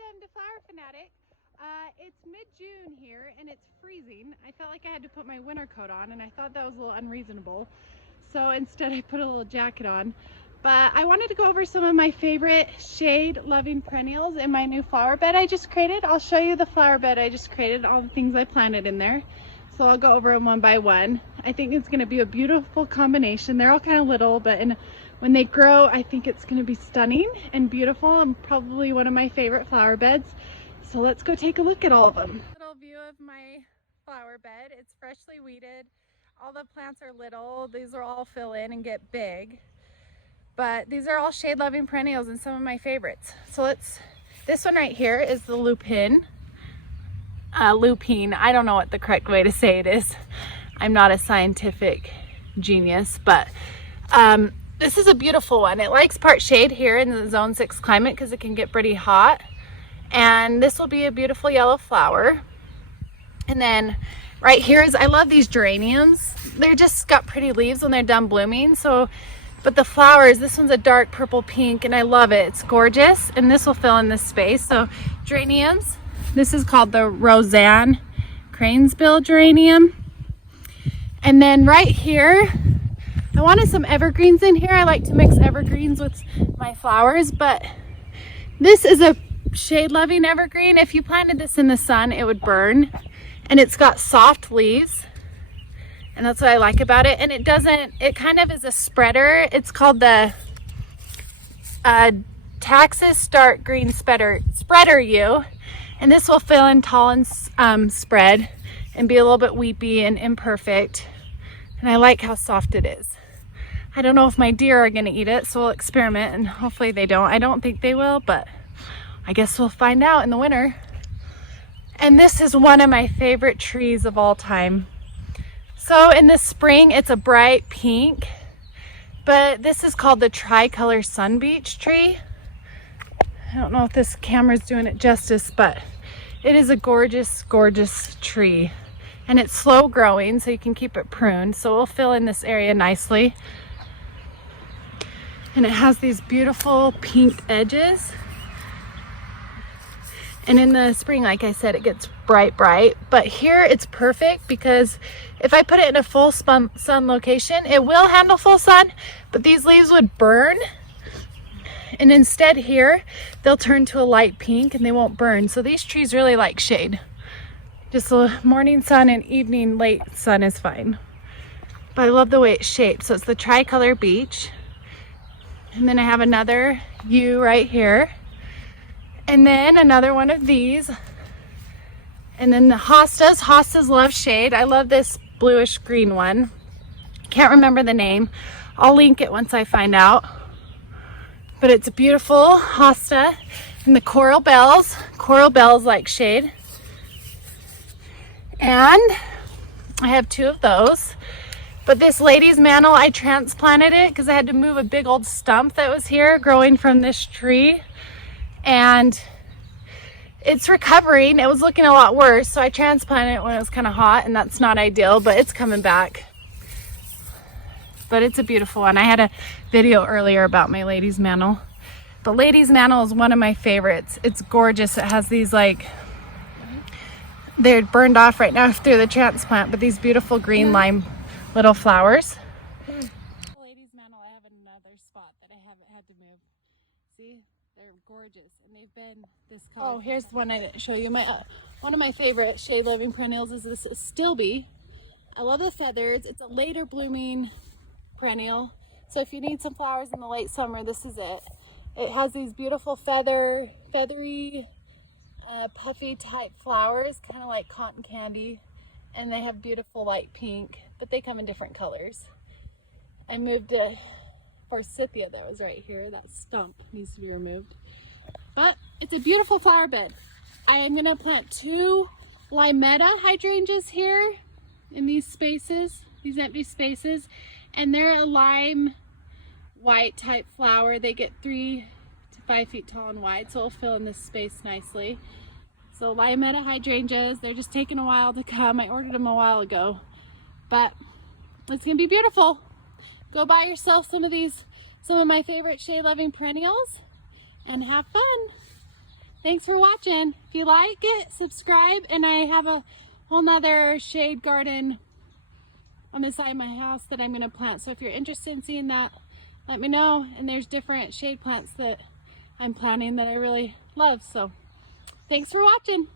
Welcome to FlowerFanatic. It's mid-June here and it's freezing. I felt like I had to put my winter coat on and I thought that was a little unreasonable. So instead I put a little jacket on. But I wanted to go over some of my favorite shade-loving perennials in my new flower bed I just created. I'll show you the flower bed I just created, all the things I planted in there. So I'll go over them one by one. I think it's going to be a beautiful combination. They're all kind of little, but when they grow, I think it's going to be stunning and beautiful and probably one of my favorite flower beds. So let's go take a look at all of them. Little view of my flower bed. It's freshly weeded. All the plants are little. These will all fill in and get big. But these are all shade-loving perennials and some of my favorites. So this one right here is the lupine. Lupine, I don't know what the correct way to say it is. I'm not a scientific genius, but this is a beautiful one. It likes part shade here in the zone 6 climate because it can get pretty hot. And this will be a beautiful yellow flower. And then right here is, I love these geraniums. They're just got pretty leaves when they're done blooming. But the flowers, this one's a dark purple pink and I love it. It's gorgeous. And this will fill in this space. So geraniums, this is called the Roseanne cranesbill geranium. And then right here, I wanted some evergreens in here. I like to mix evergreens with my flowers, but this is a shade-loving evergreen. If you planted this in the sun, it would burn. And it's got soft leaves. And that's what I like about it. And it kind of is a spreader. It's called the Texas Dark Green Spreader Yew. And this will fill in tall and spread and be a little bit weepy and imperfect. And I like how soft it is. I don't know if my deer are gonna eat it, so we'll experiment and hopefully they don't. I don't think they will, but I guess we'll find out in the winter. And this is one of my favorite trees of all time. So in the spring, it's a bright pink, but this is called the tricolor sun beech tree. I don't know if this camera's doing it justice, but it is a gorgeous, gorgeous tree. And it's slow growing, so you can keep it pruned. So we'll fill in this area nicely. And it has these beautiful pink edges. And in the spring, like I said, it gets bright. But here it's perfect because if I put it in a full sun location, it will handle full sun, but these leaves would burn. And instead here, they'll turn to a light pink and they won't burn. So these trees really like shade. Just a morning sun and evening late sun is fine. But I love the way it's shaped. So it's the tricolor beech. And then I have another yew right here. And then another one of these. And then the hostas. Hostas love shade. I love this bluish green one. Can't remember the name. I'll link it once I find out. But it's a beautiful hosta. And the coral bells. Coral bells like shade. And I have two of those. But this lady's mantle, I transplanted it because I had to move a big old stump that was here growing from this tree. And it's recovering. It was looking a lot worse, so I transplanted it when it was kind of hot, and that's not ideal, but it's coming back. But it's a beautiful one. I had a video earlier about my lady's mantle. The lady's mantle is one of my favorites. It's gorgeous. It has these they're burned off right now through the transplant, but these beautiful green lime little flowers. The lady's mantle, I have another spot that I haven't had to move. See, they're gorgeous, and they've been this color. Oh, here's one I didn't show you. One of my favorite shade-loving perennials is this astilbe. I love the feathers. It's a later blooming perennial, so if you need some flowers in the late summer, this is it. It has these beautiful feathery, puffy type flowers, kind of like cotton candy, and they have beautiful light pink, but they come in different colors. I moved a forsythia that was right here. That stump needs to be removed. But it's a beautiful flower bed. I am going to plant 2 limetta hydrangeas here in these spaces, these empty spaces, and they're a lime white type flower. They get 3 to 5 feet tall and wide, so it'll fill in this space nicely. So limetta hydrangeas, they're just taking a while to come. I ordered them a while ago, but it's gonna be beautiful. Go buy yourself some of my favorite shade-loving perennials and have fun. Thanks for watching. If you like it, subscribe, and I have a whole nother shade garden on the side of my house that I'm going to plant. So if you're interested in seeing that, let me know. And there's different shade plants that I'm planting that I really love. So thanks for watching.